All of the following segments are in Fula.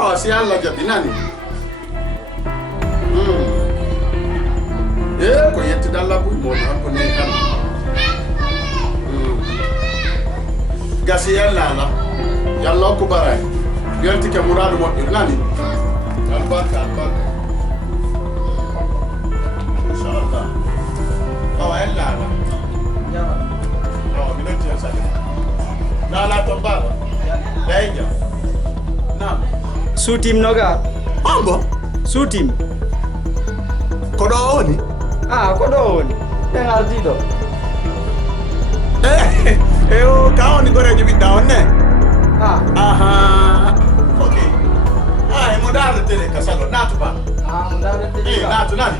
Oh, si Allah jadi nani. Ko yetti dalla bu mo ko ne kan. Gasi yalla yalla ko baray. Yalti ke muradu mo nani. Albarka. Inshallah. Oh, yalla. Ya. Oh, minute ya sada. La tombaba. Daija. Na. Sutim noga. Ambo. Sutim. Kodooni. Kodooni. Dengar dido. O kaoni gorejo ɓiɗɗa on ne. Aha. Okay. Mo dara tele ka salo natu ba. Mo dara tele. Natu nani.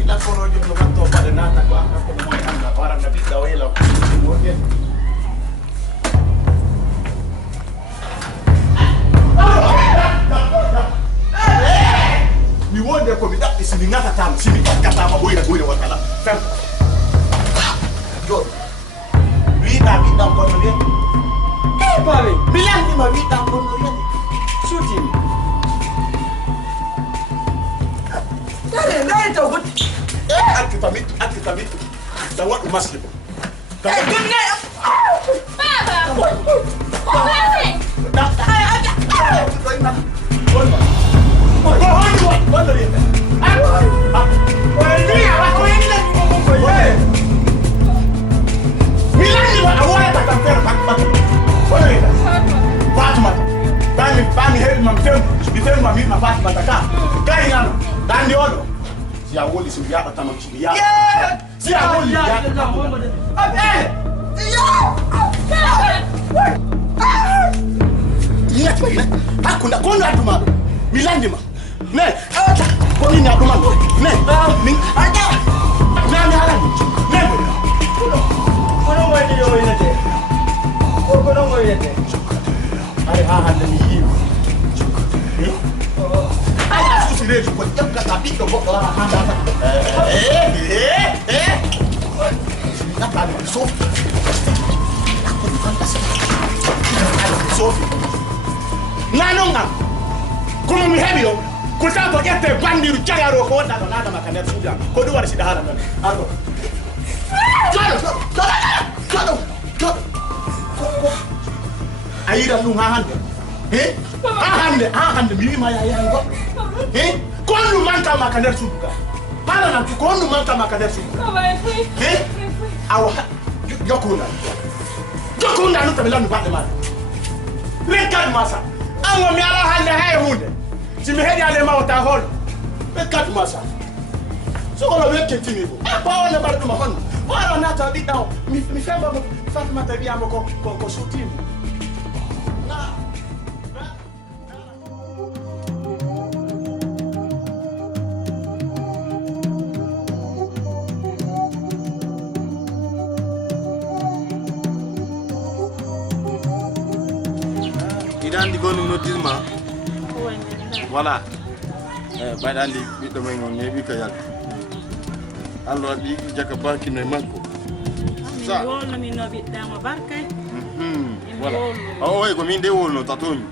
Ila korojo no matto bade nata ko ko moy anda wara na ɓiɗɗa wayla ko woken. Mi wonde ko mi dabbi simi ngatatama simi kakkatama ɓoyna wattala fem jooɗo wiɗa ɓiɗɗam konno wiyete Babe, mi landima wiɗɗam konno wiyete Sutim. Dare taw gotti. akki tamit tan waɗɗu masli ko Sia woli si yaɓa tamam si yaɓa sia woli hakkuda kono adduma ɗo mi landima ne komin adduma ɗo ne min nami alani ne Kono ngoyde yo yinete. Kono ngoyde. ay ha hande mi yiima aya susireji ko ƴeɓgata ɓiɗɗo goɗɗo wara handata simi ɗattani mi sofi ɗakkomi fantastique sofi nanon am kono mi heɓi o ko sa ko ƴette bandiru jagaro ko wonɗa ɗo nadama ka nder suudu am ko ɗum waɗa siɗa haala ɗon arɗo joɗo a yiɗan ɗum ha hande ha hande mi wima yayayi goɗɗo ko on ɗum mankama ka nder suudu ka halananki ko on ɗum mankama ka nder suudu awa jokkunda ɗum tami landu baɗɗe maɗa rekkade ma sa anwo mi ala hande hay hunde si mi heeɗi ale ma wota hoolo rekkade ma sa sogolo wekkentimi ko bawone mbaɗa ɗuma honno waro nata ɓiɗɗa o mi fembamo fatimata wiyama ko suutimo Andi gonu notisma voilà baɗandi ɓiɗɗo men on heeɓi ko yalti Allah waɗi jaka barkino e makko sa wolnomi no ɓiɗɗama barkay voilà o way ko min de wolno tatoñi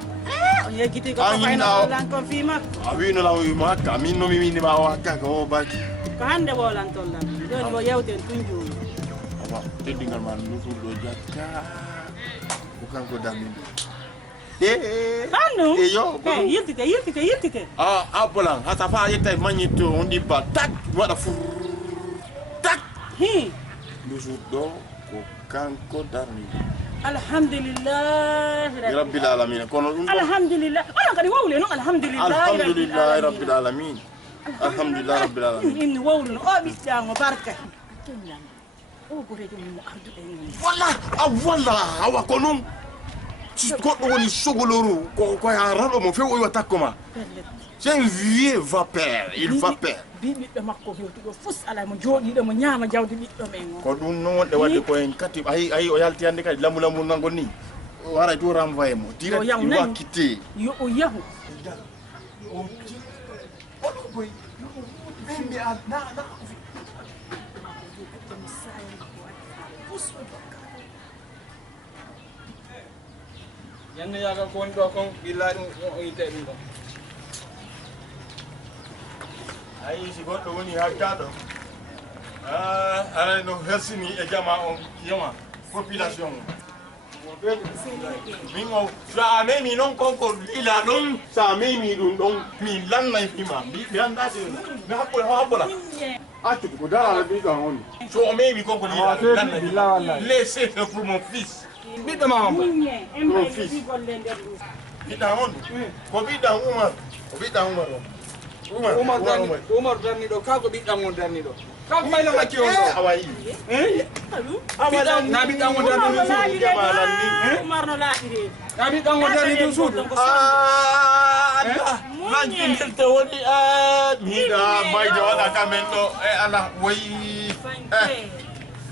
on yeggiti ko faynolan kon fi makko a wino law wimo hakka min nomi winima o hakka ko o barki ko hande wolantollam joni mo yewten tun joni awa teddingal ma nuturɗo jakka ko kanko damin Anu? Yo. Yiltite. Bolang. Hata fa yetta magnito on di ba tak wada fu. Tak. Lusudo ko kanko darni. Alhamdulillah rabbil alamin. Kono alhamdulillah. Ala kadi wawle no alhamdulillah rabbil alamin. Alhamdulillah rabbil alamin. In wawle no bitta mo barka. O gorejo mo ardu en. Walla awa kono. Goɗɗo woni sogoloru ko ya raɗo mo few o wiwa takkoma c'est un vieux vapeur il vapeur ɓiɓɓe makko hewtuɗo fus ala mo jooɗiɗo mo ñaama jawdi ɓiɗɗo men o ko ɗum noon wonɗe wadde koyen kati ayi o yalti hannde kadi lamu nangon ni wara to renvoyé mo direct il va quitter yo o yahu Yanne yaga kon do kon billahi dum ite dum ko. Ai si goɗɗo woni hakkaɗo ara no hersini e jama on yoma population min o so a memi noon konko lila ɗon sa memi ɗum ɗon min lannay fima mi anda mi habbola accude ko darala ɓiɗon on so o memi konko lila lannay laissez faire pour mon fils ɓiɗɗo ma on mon fils ɓiɗɗa on ko ɓiɗɗa Oumar o ɓiɗɗa Oumar o Umar darni do kako biddam on darni do kako mayla makki on do awayi na biddam on darni do suudu jamalan ni Umar no laadire na biddam on darni do suudu Allah lanki ndelte woni miɗa bayde waɗa kamen ɗo e ala wayi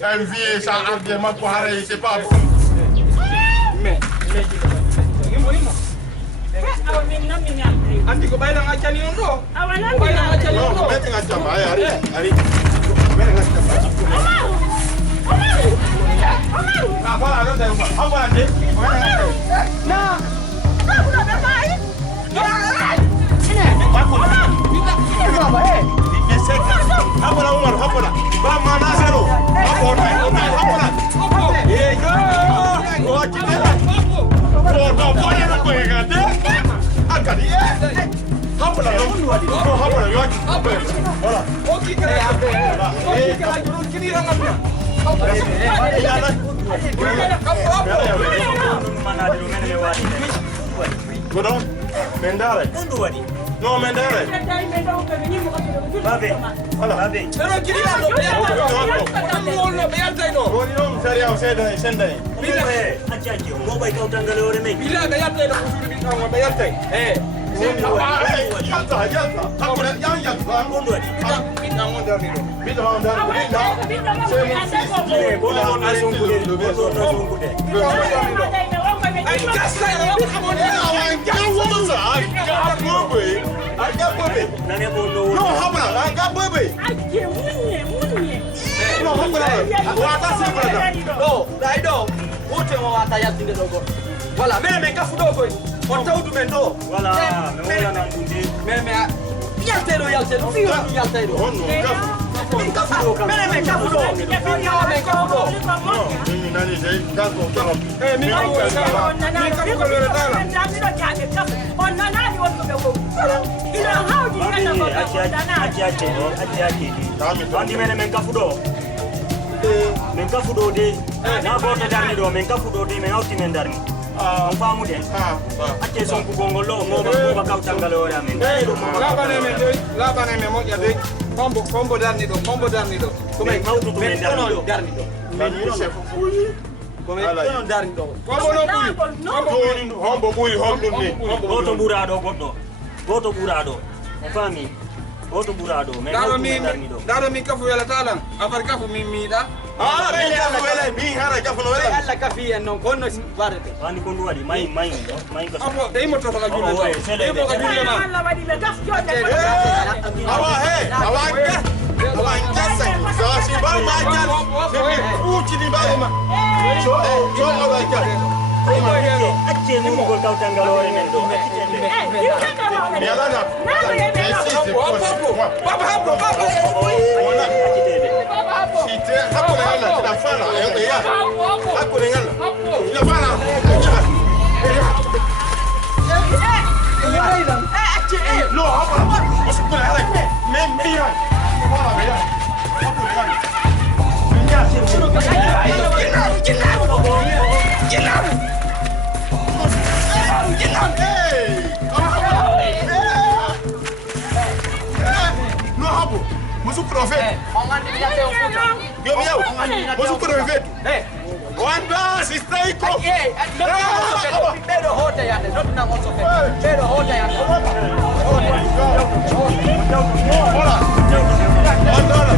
en vie sa arde makko haray c'est pas bon mais andi ko bayla ngaccani on do bayla ngaccani on do mete ngaccama ari Apa ada yang apa ada? Nah, aku dah baik. Apa Umar? Apa dah? Ba mana zero? Apa dah? Apa dah? Oh, kita. Oh, no, boleh nak kau yang ada? Agak dia. Apa dah? Apa dah? Apa? Olah. Oh, kita ada. Oh, kita ada kini rangannya. Godong, mendare. No mendare. Babe. Babe. Pero kini lado. Kamu bayar tayo. Godong sari au sendai. Bila aja mau baik kau tanggal orang ni. bila bayar tayo kusuri bintang bayar tayo. Yalta. Aku dah yang Mundur ni. Bintang on dari do. Bintang dari. Bola langsung kuda. Langsung kuda. Ay gasta yo kamu ni. Agak bobe. Nani bondo. No, hapa agak bobe. Aje munye. No, hapa. Wata sibra. No, dai do. Wote mo wata ya tinde dogo. Wala meme kafu dogo. Wata udu mendo. Wala, wala na kundi. Meme yaltero. Fiyo yaltero. Ono kafu. Meme kafu do. Fiyo me kafu do. Mimi nani dai kafu kafu. Mi kafu ko le tala. Bandi mene menkafudo. Menkafudo de. Na bota darni do menkafudo de men auti men darni. On famu de. Ate son ku gongolo mo ba kau tangalo ya men. Labane me mo ya de. Kombo darni do. Come auto to men darni do. Nani chef. Come non darni do. Kombo no buri. Hombo buri hombo ni. Goto burado goddo. Goto burado. Fami. Goto burado men darni do. Daro mi kafu yala talan. Afar kafu mi da. Mi kafu wala mi hara kafu no wala. Alla kafi en non konno barete. Wani kondu wadi mai ka. Apo dai mo to ka julle. Dai mo ka julle na. Awa ngasa. So si ba ma jan. Si uchi ni ba ma. So awa ka. Ate mo ko kau tangalo men do. Yala na. Papa. Site hapo ngala tunafala. Hapo ngala. Tunafala. No, hapo. Usikule hala. Mimi ya. Hapo ya. Hapo ngala. No hapo. Musu profeta. Mangani ya teo futa. Gemiau. Musu profeta. Wanda sistaiko. Pero hota ya, no tuna mozo fe. Pero hota ya. Hola. Andala.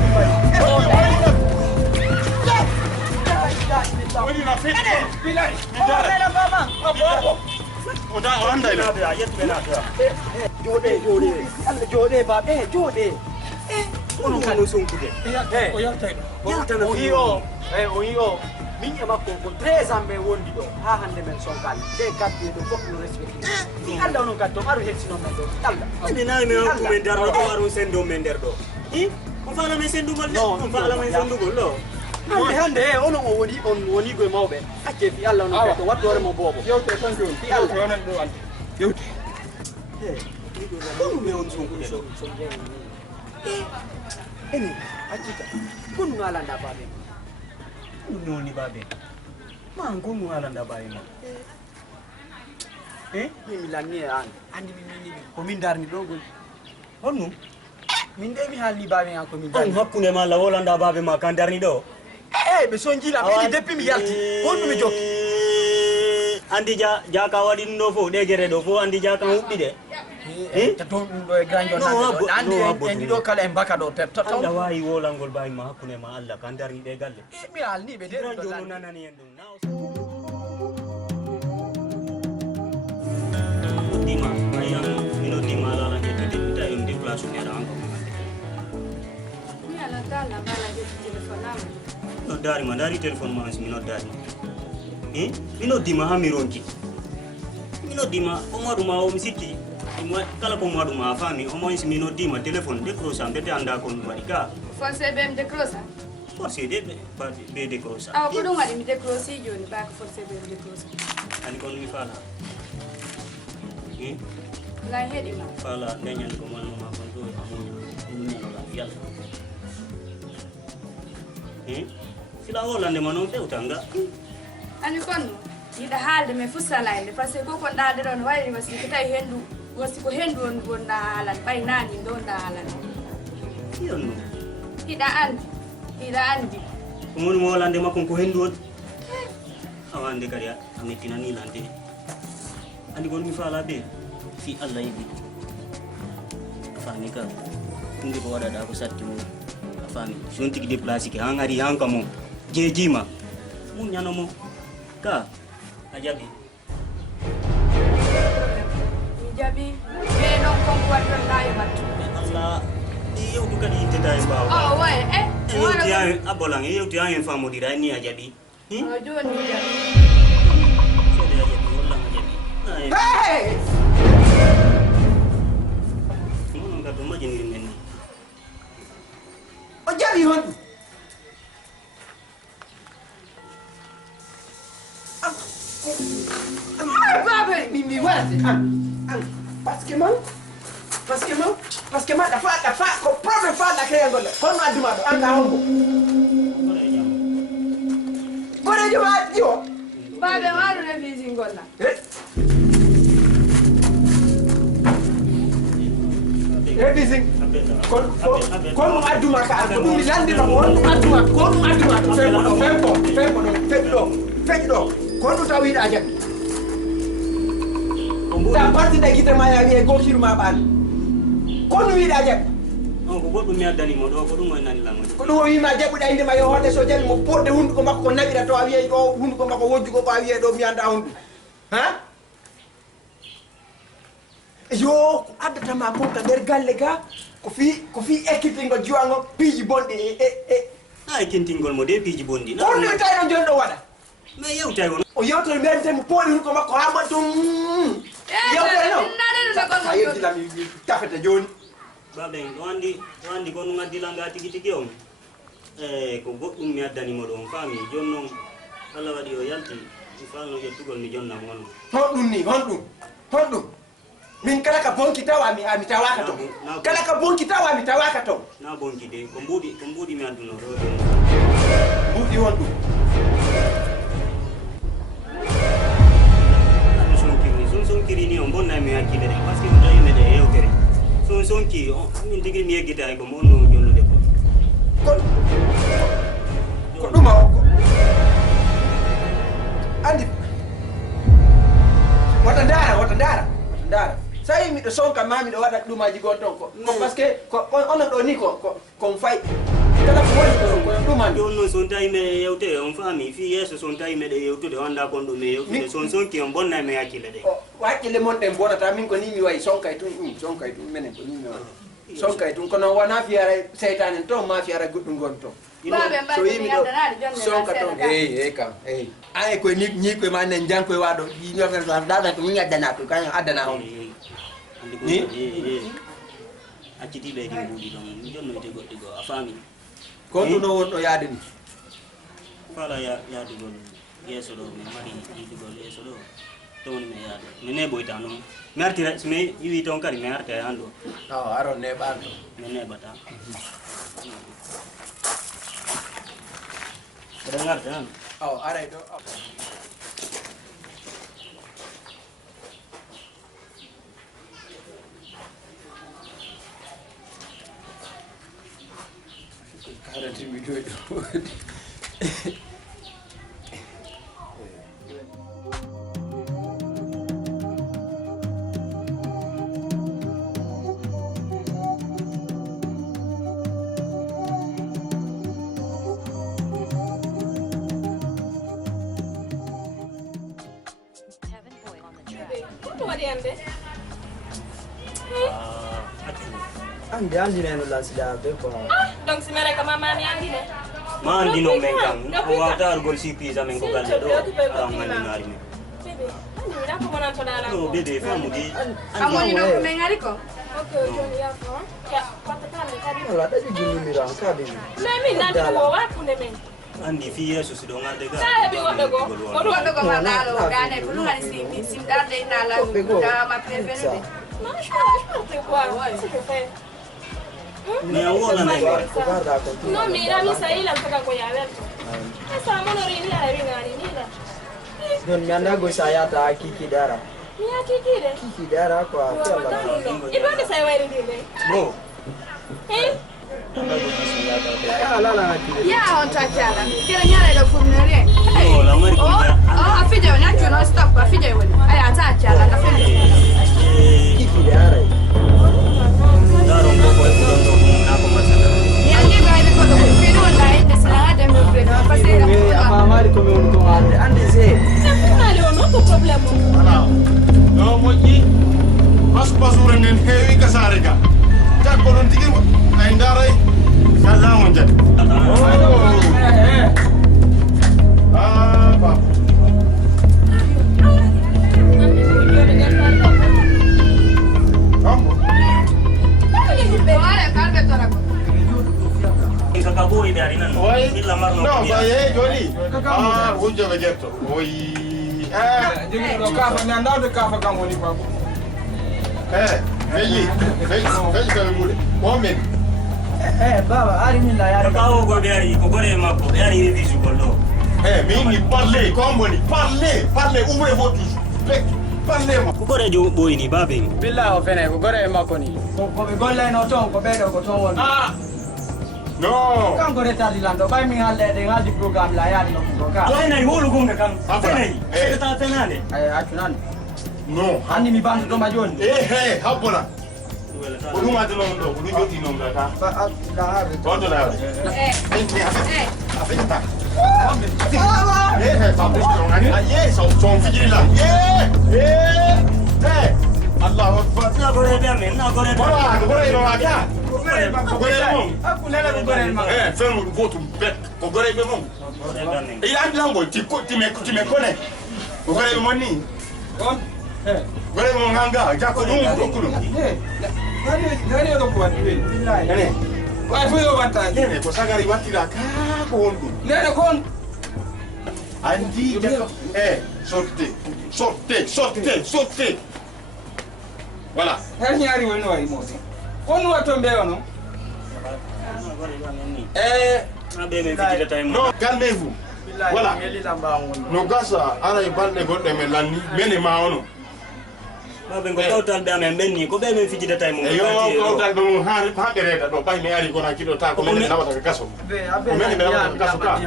Wani na fit. Bilai. Ndara. Mama. Apo. Oda anda ila. Ayat bena. Jode ba jode. Ono kanu sungkude. O yalta. Yalta na Iyo. Oyo, minha makko ko 3 ans be wondi do ha hande men sonkal de kappi do fop no respecté ni Allah non gatto maru hetsino men do Allah ande na me ko men darno ko waru sendo men der do on fala men sendu gol on fala men sendu gol lo hande on woni go mawbe acce fi Allah non gatto waddore mo bobo yewte tan joni fi Allah wonan do ande yewte ko me on sonko eni acita kun ngala nda babe noni babe ma ngunu ala ndabaye ma mi lanni an andi mi ko min darni do gol honnu min de mi halni babe an ko min on darni hakkunde ma la wala nda babe ma kan darni do be sonjila mi depuis mi yalti honnu mi jokki andi ja ka wadi no fo de gere do fo andi ja kan hubbi de ta don do e granjo na andi en do kala en baka do pep to anda wayi wolangol bayi ma hakkunde ma Allah kan darni de galle mi halni be de do jono nanani en dum naw dima ayam mino dima la lanje to dita en de place ne ran ko mi ala dalla bala je telefonam no dari ma dari telephone ma mino dari mino dima ha mironki mino dima o maduma o misiki kala ko maduma fami o moins mino dima telephone de crosa mbete anda ko wadika forse bem de crosa forse de be de crosa aw ko dum wadi mi de crosi joni ba ko forse bem de crosa ani kon mi fala la hedi ma fala nenyan ko manu ma kon do amunya no la yalla sila wala ne manon te utanga ani kon ida halde me fusalainde parce que ko dalde don wayri wasi ko tay hendu wasi ko hendu on gonda halan bay nani donda halan yonno ida andi mun mo lande makon ko hendu awande kariya ametina ni lande andi gon mi fala be fi Allah yibi afani ka ndi ko wada da ko satti mo afani jonti ki déplacer ki hangari hanka mo jejima mun nyano mo ka ajabi jabi be non kon waddo layo matu Allah yow du kadi intay bawo oh way yow ti ay abolang yow ti ay famo di ni ajabi joni jabi so de ajabi wala ajabi hey mon ga do majini men o jabi hon baba mi wati parce que man dafa ko problem fa la kay ngol kon ma duma do anga hongo gore juma jo babe waru na visi ngolla everything kon mo aduma ka ko dum landi no kon aduma fempo kon do tawi da jam ta parti da kita maya wi go firma ban kon wi da jam on ko goddo mi addani mo do ko dum woni nani lamu ko do wi ma jabuda inde ma yo hode so jel mo podde hundu ko makko nabira to wi do hundu ko makko wojju ko ba wi do mi anda hundu ha yo addata ma ko ka der galle ga ko fi ekitingo juango piji bonde ay kintingol mo de piji bondi na on ne tay no jondo wada me yew tay won o yewto mbente mo poli ko makko ha ma dum yewto no nane no ko ayi dila mi tafete joni babe wandi ko nunga dilanga tigi tigi on ko goddum mi addani mo don fami jonnon Allah wadi o yalti ifalno je tugol mi jonna mon hondum min kala ka bonki tawa mi tawaka to kala ka bonki tawa mi tawaka to na bonki de ko mbudi mi adduno ro mbudi wondu son kiri ni on bonna mi hakile de parce que on tayi me de yewtere son ki min tigi mi yegita ay ko mon no jonno de ko duma ko andi wata dara sai mi do sonka mami do wada dumaji gonton ko parce que ko on do ni ko fay kala ko woni ko duma jonno son tayi me yewtere on fami fi yeso son tayi me de yewtude wanda kondo me yewtude son ki on bonna mi hakile de wakile mon dem bonata min ko ni mi way sonkay tun menen ko ni mi way sonkay tun kono wana fiara seytanen to ma fiara guddum gonto so yimi do son ka ton kam ay ko ni ko man en jang ko wado yi ñoo fa dada ko mi adana ko kan adana on ni acciti be di budi don jonno te goddi go afami ko no won do yaade ni fala ya digo yeso do mi mari digo yeso do ton me yaade mi ne boyta no merti me yiwi ton kari merti ando aro ne bando me ne bata dengar kan ara do cara de me doido. Andi neno la sida be ko. Donc si mere kama mami andine. Ma andino men kam. Ko wata argol CP za men ko galle do. Am mani nari me. Bebe, ani mira ko mona to dala. No bebe famu di. Amoni no ko men ari ko. Okay, joni ya ko. Ya, patakale kadi. Wala da ji gini mira an ka be. Me mi na ko wa ku ne men. Andi fi yesu si do ngarde ga. Sa be go go. Ko do go ma dalo, dane ko lu ngani si sim darde na la. Da ma prevene. Non je peux quoi. C'est que fait. Ni awona na ngari. No mira mi saila mpaka kwa yawetu. Sasa mono rini ala ringani nila. Don mi anda go saya ta kiki dara. Ni akikire. Kiki dara kwa tala. Ibo ni sai wairi ndile. Bro. Ala la kiki. Ya on takala. Kila nyara ndo kumnere. No la mari ko. Afije wona chuno stop afije wona. Aya atakala ndafanya. Kiki dara. Daron ko ko ndo na ko masaka. Ni andi gaide ko fido la ende sala de me prego. Pasera. Ama mari ko me on ko andi se. Ale ono to problema. Ala. No moji. Mas pasure nen hewi kasarega. Jakko non tigi ay ndaray. Kala on jat. Ah, papa. Kakaboi dari nan. Illa marno. No, baye joli. Ah, wujjo be jetto. Oyi. Jigi do kafa mi andawde kafa kam woni bako. Veyi ka mude. Momen. Baba ari min la yari. Kakawo go dari ko gore mako. Dari visu gollo. Mingi parlez, comme parlez, ouvrez vos touches. Parlez-moi. Ko gore jo boy ni babe. Billahi o fene ko gore mako ni. Ko be golle no ton ko be do ko ton won. No. Kan ko retadi lando bay mi halle de ngaldi programme la yari no ko ka. Wai nai holu gonga kan. Fenai. Ta tenane. Ay atunan. No. Hani mi bandu do ma joni. Habona. Ulu ma dilo ndo, ulu joti no ngaka. Ba la habe. Bondo la. Afita. Son figila. Allahu Akbar. Na gore be men, na gore. Gore no aka. Akulele ko gore ma. Fais mon vote bête. Ko gore be mon. Il a lango ti me connais. Ko gore be moni. Gore mo nganga, jako dum ko kulu. Nani do ko wadi. Nene. Wa fu yo banta. Nene ko sagari watira ka ko wondu. Nene kon. Andi jako sortez. Voilà. Har nyari woni way mo. Kon wato mbe ono. Na be men fitira time. Non, calmez-vous. Voilà. No gasa ara e balde godde men lanni mene ma ono. Babe ko tawtal be men benni ko be men fitira time. Yo tawtal be mo ha bereda do bay me ari kona kido ta ko men na wata kaso. Men be na wata kaso ka.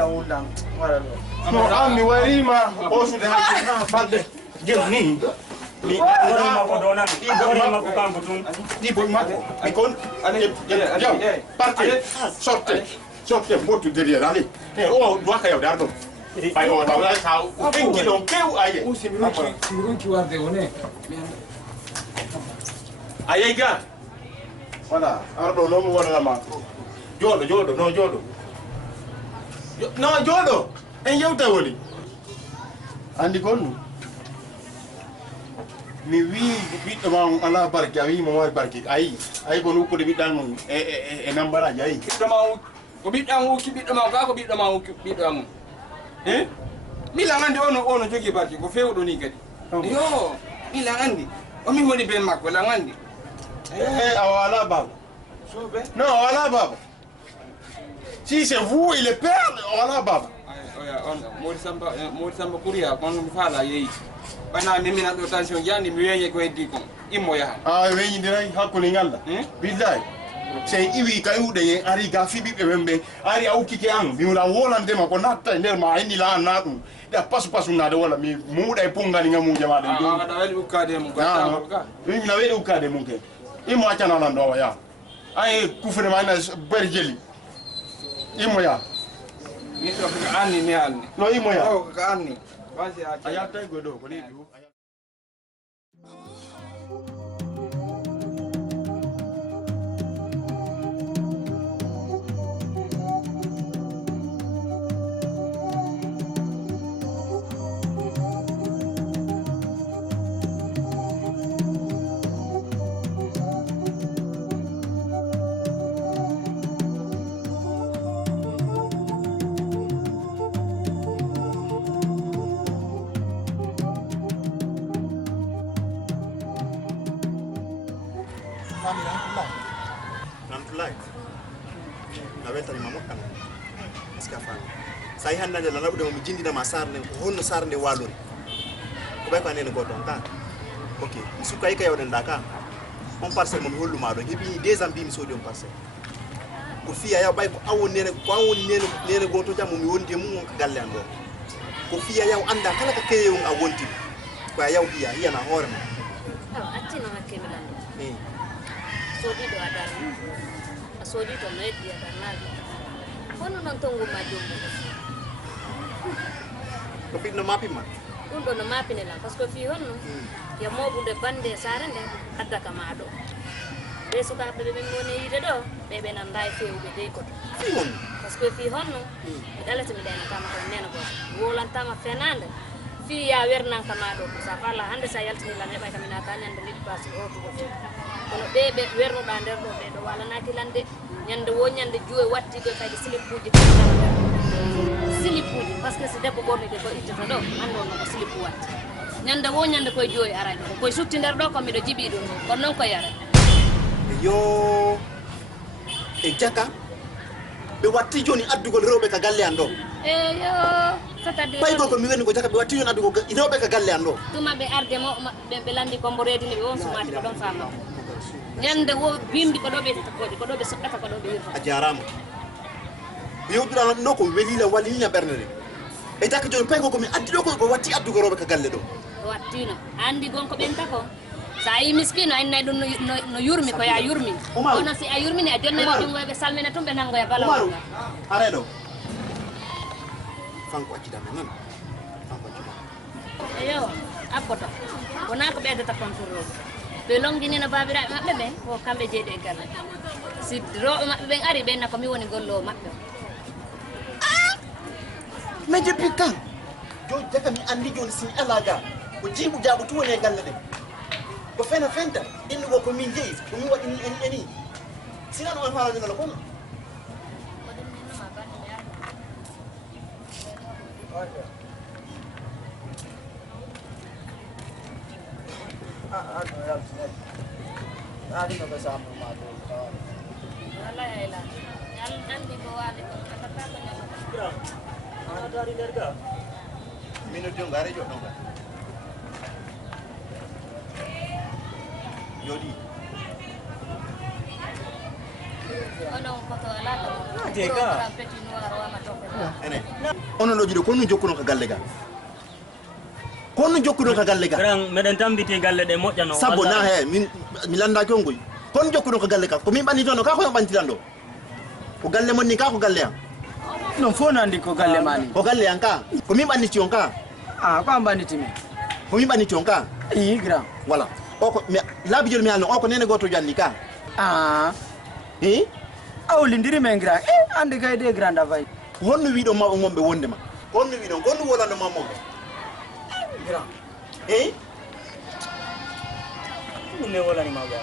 No ammi warima o su de ha balde gel ni gore ma ko dona. Gore ma ko kanko tun. Di boy mako. Mi kon. Allez, partez. Sortez, botu derrière, allez. Doa kayo dardo. Ay o tawla ka. Enki don kew aye. O simiruki warde one. Aye ga. Voilà, ardo no mo wala ma. Jodo. No jodo. En yewta woni. Andi gonnu. Mi wi biddo ma ala barke wi mo war barke ay ko nu ko de biddan mon e nambara jayi. Biddo ma ko biddan wuki biddo ma ka ko biddo ma wuki biddo am. Mila ngandi ono jogi barke ko fewdo ni kadi. Yo, mila ngandi. O mi woni be makko la ngandi. Awala baba. Non, voilà baba. Si c'est vous et le père, voilà baba. Modi samba kuriya kon mi fala yeyi. Bana mi mina do tension jani mi weye ko heddi kon. Immo yaha. Weyi ndiray hakkunde ngalla. Billahi. Sey iwi kay ude ari ga fi bibbe membe ari awkike an mi wala wolande ma ko natta nder ma indi la na dum da pasu na de wala mi muuda e pungali ngamu jamaade do da wali ukade mu ka mi na weli ukade mu ke imo achana na ndo ya ay kufre ma na berjeli imo ya mi so ko anni mi alni no imo ya o ko anni basi aya tay godo ko ni sai hannade la labude mo jindina ma sarne ko honno sarne walon ko bay ko anene goto ta ok su kay kay wona ndaka on parcelle mo mi hollu ma do hebi 2 ans bi mi sodi on parcelle ko fiya ya bay ko awon nene ko awon nene goto jam mi wondi mum ko galle ando ko fiya yaw anda kala ka keye on a wonti ko yaw hiya na hore ma attino hakke mi lando sodi do adar sodi to neddi adar nabi hono non tongo ma jombo ko bidno mapi ma dum do no mapi ne la parce que fi honno ya mobude bande sarande adda kama do be suka be men woni yide do be nan dai fewbe dey ko fi hon parce que fi honno e dalata mi dana kama ko nena ko wolantama fenande fi ya wernan kama do sa fala hande sa yaltini la neba kamina tanande lidi pass o to ko kono be werno da nder do be do wala naki lande nyande wo nyande juwe watti do kayde silipuji silipuji parce que c'est debbo borni de ko ittata do ando no ko silipu watti nyande wo nyande koy joyi arani koy sutti nder do ko mi do jibi do kon non ko yara yo e jaka be watti joni addugol rewbe ka galle ando yo fatade bay ko mi wenni ko jaka be watti joni addugol rewbe ka galle ando tuma be arde mo be landi ko mboredi ni won sumati ko don fama nyande wo bimbi ko do be takodi ko do be sokkata ko do be yirfa a jarama yewdura no ko welila walina bernere e jaka joni pay ko mi addi do ko watti addugo rewbe ka galle do wattino andi gonko benta ko sa yi miskino ay nay dum no yurmi ko ya yurmi ono si a yurmi ni a jonna dum webe salmina tumbe nango ya balaw Umaru aredo fanko accida men fanko accida ayo akoto wona ko bedda ta kontoro be longini no babira mabbe be ko kambe jeede galle si ro mabbe ben ari ben ko mi woni gollo mabbe mais depuis quand jo jaka mi andi joni sin alaga ko jibu jabu to woni galle de ko fena fenta indi ko min jeyi ko mi wadi eni sinan on fara dina ko Adi no bersama madu. wala ila yal andi ko wale ko kata ko nyama ada dari derga minute yo ngare jo donga yodi ono ko to ala ko jeka petit noir wa ma to ene ono lo jido ko nu jokkuno ka galle ga ko nu jokkuno ka galle ga gran meden tambiti galle de mojjano sabo na he mi landa ko ngoy kon jokkuno ka galle ka ko min bani tono ka ko bantirando ko galle monni ka ko galle am Non fo nandi ko galle mani. ko galle an ka ko min bani tion ka Ko ambani timi. ko min bani tion ka Yi grand. voilà o ko labi jol mi alno o ko nene goto janni ka Awli ndiri men grand. Ande kay de grand avay. honno wiiɗo maɓe momɓe wondema honno wiiɗo gonno wolande ma momɓe grand eyi ɗum ne wolani ma ga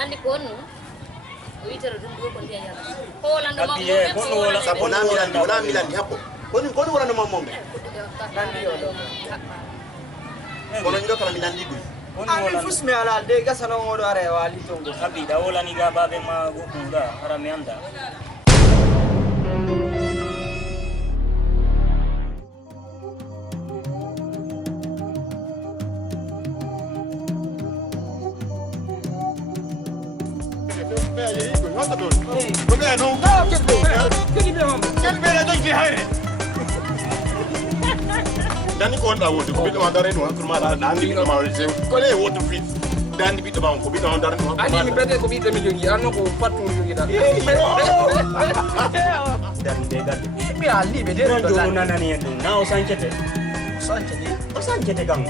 andi ko onno o witere ɗum ɗo ko ndiya yalla holande ma Abdiye, gonno wola- sabu wona milandi happo gonno wolande ma momɓe nandi yo do kono ñiɗo kala mi nandi ɗum Ami fusmi alal de gasano ngodo are wali tongo. abi da wolani ga babe ma goɗɗum ga hara mi anda Dani ko onda wonde ko biɗo andare no hakkil maɗa andi biɗo ma rew kole woto fit dandi biɗo ma ko biɗo andare no hakkil andi mi bete ko ɓiɗɗo mi jogui anno ko pattu mi joguiɗa darde gadde Mi alli be de ɗon do jomu lan. nanani en ɗum na o sancete Sante ni. o sancete kam